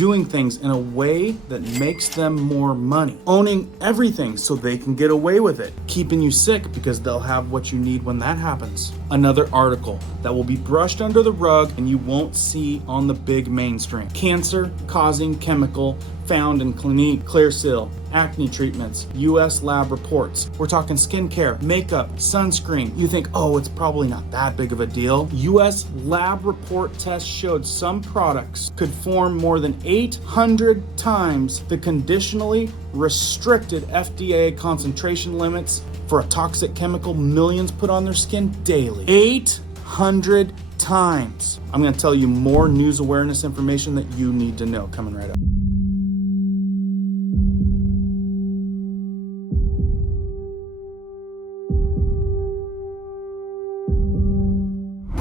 doing things in a way that makes them more money, owning everything so they can get away with it, keeping you sick because they'll have what you need when that happens. Another article that will be brushed under the rug and you won't see on the big mainstream. Cancer-causing chemical found in Clinique, Clearasil, acne treatments, US lab reports. We're talking skincare, makeup, sunscreen. You think, oh, it's probably not that big of a deal. US lab report tests showed some products could form more than 800 times the conditionally restricted FDA concentration limits for a toxic chemical millions put on their skin daily. 800 times. I'm gonna tell you more news awareness information that you need to know coming right up.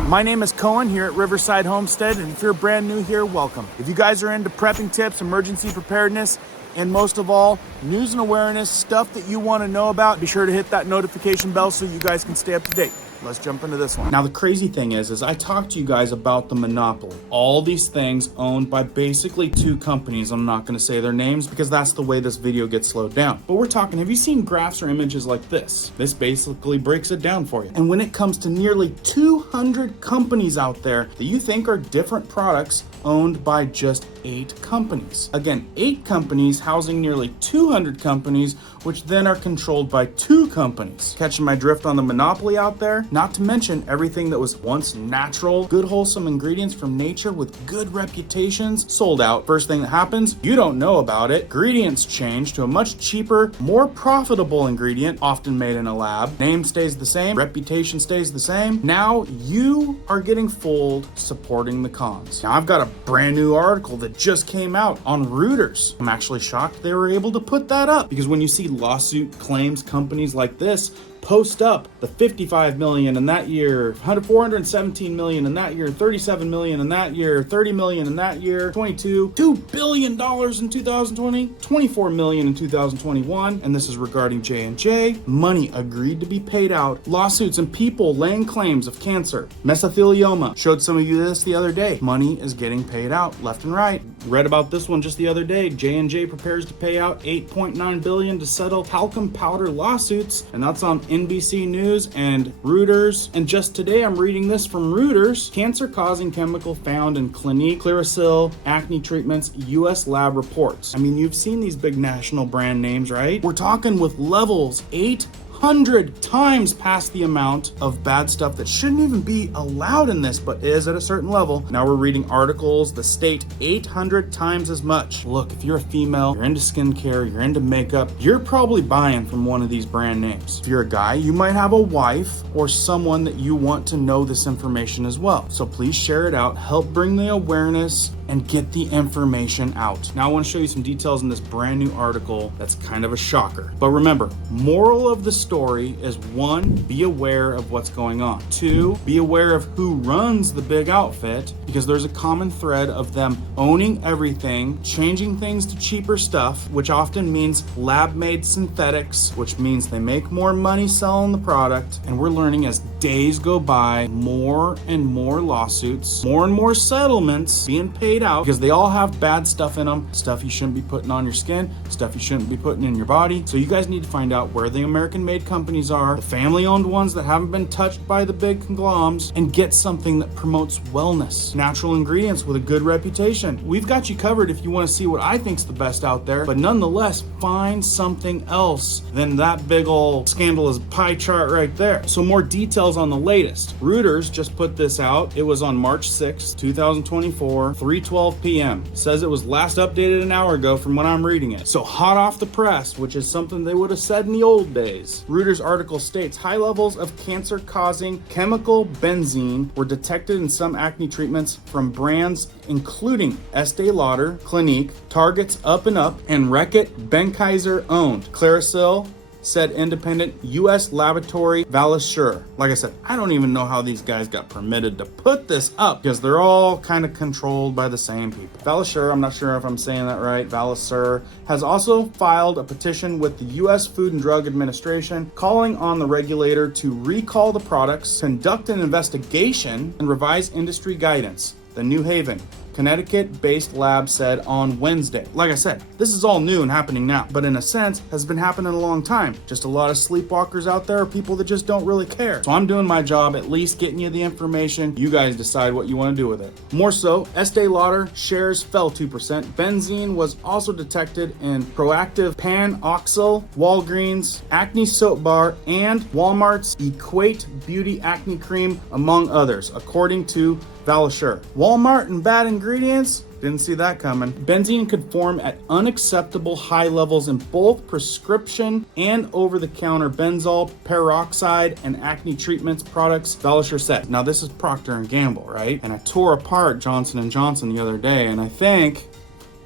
My name is Cohen here at Riverside Homestead, and if you're brand new here, welcome. If you guys are into prepping tips, emergency preparedness, and most of all, news and awareness, stuff that you want to know about, be sure to hit that notification bell so you guys can stay up to date. Let's jump into this one. Now, the crazy thing is I talked to you guys about the monopoly. All these things owned by basically two companies. I'm not gonna say their names because that's the way this video gets slowed down. But we're talking, have you seen graphs or images like this? This basically breaks it down for you. And when it comes to nearly 200 companies out there that you think are different products owned by just 8 companies. Again, 8 companies housing nearly 200 companies, which then are controlled by 2 companies. Catching my drift on the monopoly out there? Not to mention everything that was once natural, good wholesome ingredients from nature with good reputations sold out. First thing that happens, you don't know about it. Ingredients change to a much cheaper, more profitable ingredient, often made in a lab. Name stays the same, reputation stays the same. Now you are getting fooled, supporting the cons. Now I've got a brand new article that just came out on Reuters. I'm actually shocked they were able to put that up, because when you see lawsuit claims companies like this post up the 55 million in that year, 417 million in that year, 37 million in that year, 30 million in that year, 22, $2 billion in 2020, 24 million in 2021, and this is regarding J&J. Money agreed to be paid out. Lawsuits and people laying claims of cancer, mesothelioma. Showed some of you this the other day. Money is getting paid out left and right. Read about this one just the other day. J&J prepares to pay out $8.9 billion to settle talcum powder lawsuits, and that's on NBC News and Reuters. And just today I'm reading this from Reuters. Cancer-causing chemical found in Clinique, Clearasil, acne treatments, US lab reports. I mean, you've seen these big national brand names, right? We're talking with levels 800 times past the amount of bad stuff that shouldn't even be allowed in this, but is at a certain level. Now we're reading articles that state 800 times as much. Look, if you're a female, you're into skincare, you're into makeup, you're probably buying from one of these brand names. If you're a guy, you might have a wife or someone that you want to know this information as well. So please share it out, help bring the awareness, and get the information out. Now I want to show you some details in this brand new article that's kind of a shocker. But remember, moral of the story is 1, be aware of what's going on. 2, be aware of who runs the big outfit, because there's a common thread of them owning everything, changing things to cheaper stuff, which often means lab-made synthetics, which means they make more money selling the product. And we're learning as days go by, more and more lawsuits, more and more settlements being paid out, because they all have bad stuff in them, stuff you shouldn't be putting on your skin, stuff you shouldn't be putting in your body. So you guys need to find out where the American-made companies are, the family-owned ones that haven't been touched by the big conglomerates, and get something that promotes wellness, natural ingredients with a good reputation. We've got you covered if you want to see what I think's the best out there, but nonetheless, find something else than that big old scandalous pie chart right there. So more details on the latest. Reuters just put this out. It was on March 6, 2024, 3:12 p.m. Says it was last updated an hour ago from when I'm reading it. So hot off the press, which is something they would have said in the old days. Reuters article states high levels of cancer-causing chemical benzene were detected in some acne treatments from brands including Estee Lauder, Clinique, Target's Up and Up, and Reckitt Benckiser owned. Clearasil, said independent U.S. laboratory Valisure. Like I said, I don't even know how these guys got permitted to put this up, because they're all kind of controlled by the same people. Valisure, I'm not sure if I'm saying that right, Valisure, has also filed a petition with the U.S. Food and Drug Administration calling on the regulator to recall the products, conduct an investigation, and revise industry guidance. The New Haven Connecticut-based lab said on Wednesday. Like I said, this is all new and happening now, but in a sense has been happening a long time. Just a lot of sleepwalkers out there, or people that just don't really care. So I'm doing my job, at least getting you the information. You guys decide what you want to do with it. More so, Estee Lauder shares fell 2%. Benzene was also detected in Proactive Pan-Oxyl, Walgreens Acne Soap Bar, and Walmart's Equate Beauty Acne Cream, among others, according to Valisure. Walmart and bad ingredients? Didn't see that coming. Benzene could form at unacceptable high levels in both prescription and over-the-counter benzol, peroxide, and acne treatments products, Valisure said. Now this is Procter & Gamble, right? And I tore apart Johnson & Johnson the other day, and I think,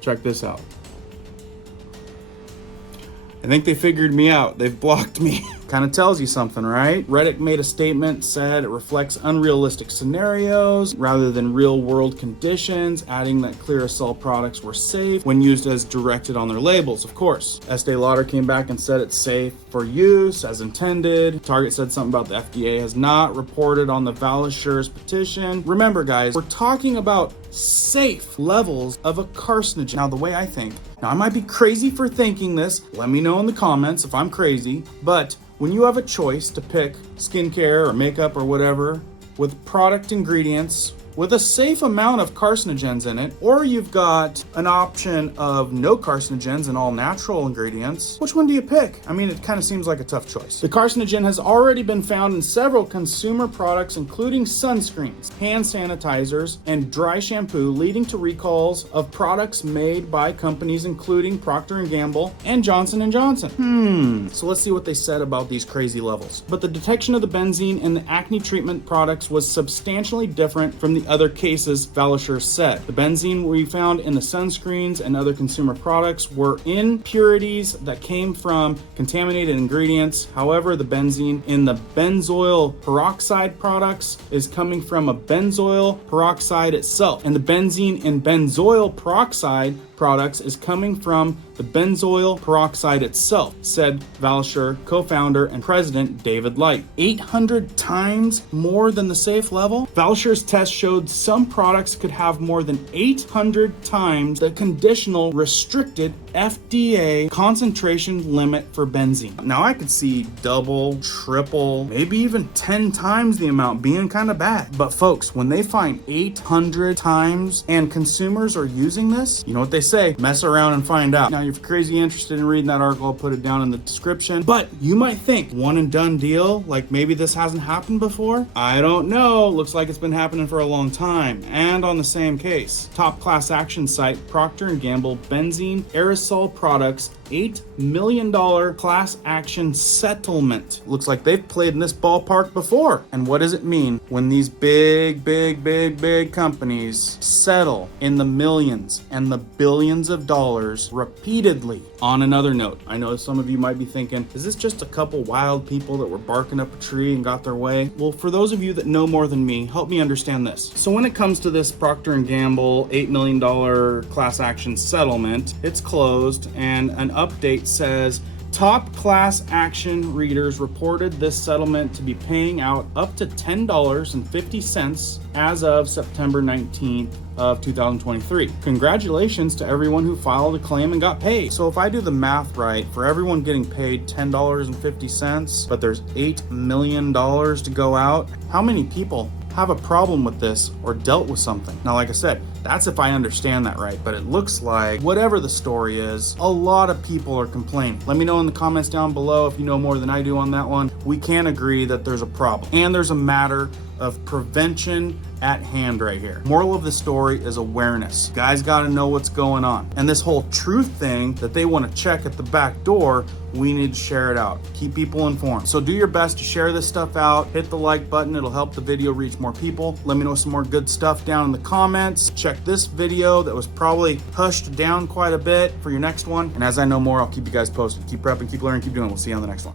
check this out. I think they figured me out. They've blocked me. Kind of tells you something, right? Reddit made a statement, said it reflects unrealistic scenarios rather than real world conditions, adding that Clearasil products were safe when used as directed on their labels, of course. Estee Lauder came back and said it's safe for use as intended. Target said something about the FDA has not reported on the Valissure's petition. Remember guys, we're talking about safe levels of a carcinogen. Now the way I think, now I might be crazy for thinking this, let me know in the comments if I'm crazy, but when you have a choice to pick skincare or makeup or whatever with product ingredients with a safe amount of carcinogens in it, or you've got an option of no carcinogens and all natural ingredients, which one do you pick? I mean, it kind of seems like a tough choice. The carcinogen has already been found in several consumer products, including sunscreens, hand sanitizers, and dry shampoo, leading to recalls of products made by companies including Procter & Gamble and Johnson & Johnson. So let's see what they said about these crazy levels. But the detection of the benzene in the acne treatment products was substantially different from the other cases, Valisure said. The benzene we found in the sunscreens and other consumer products were impurities that came from contaminated ingredients. However, the benzene in the benzoyl peroxide products is coming from a benzoyl peroxide itself. And the benzene in benzoyl peroxide products is coming from the benzoyl peroxide itself, said Valisure co-founder and president David Light. 800 times more than the safe level? Valishure's test showed some products could have more than 800 times the conditional restricted FDA concentration limit for benzene. Now I could see double, triple, maybe even 10 times the amount being kind of bad. But folks, when they find 800 times and consumers are using this, you know what they say, mess around and find out. Now, if you're crazy interested in reading that article, I'll put it down in the description. But you might think one and done deal, like maybe this hasn't happened before. I don't know. Looks like it's been happening for a long time. And on the same case, top class action site Procter & Gamble benzene aerosol products $8 million class action settlement. Looks like they've played in this ballpark before. And what does it mean when these big companies settle in the millions and the billions of dollars repeatedly? On another note, I know some of you might be thinking, is this just a couple wild people that were barking up a tree and got their way? Well, for those of you that know more than me, help me understand this. So when it comes to this Procter & Gamble $8 million class action settlement, it's closed, and an update says top class action readers reported this settlement to be paying out up to $10.50 as of September 19th of 2023. Congratulations to everyone who filed a claim and got paid. So if I do the math right, for everyone getting paid $10.50, but there's $8 million to go out, how many people have a problem with this or dealt with something? Now, like I said, that's if I understand that right, but it looks like whatever the story is, a lot of people are complaining. Let me know in the comments down below if you know more than I do on that one. We can agree that there's a problem and there's a matter of prevention at hand right here. Moral of the story is awareness. Guys gotta know what's going on. And this whole truth thing that they wanna check at the back door, we need to share it out. Keep people informed. So do your best to share this stuff out. Hit the like button, it'll help the video reach more people. Let me know some more good stuff down in the comments. Check this video that was probably hushed down quite a bit for your next one. And as I know more, I'll keep you guys posted. Keep prepping, keep learning, keep doing. We'll see you on the next one.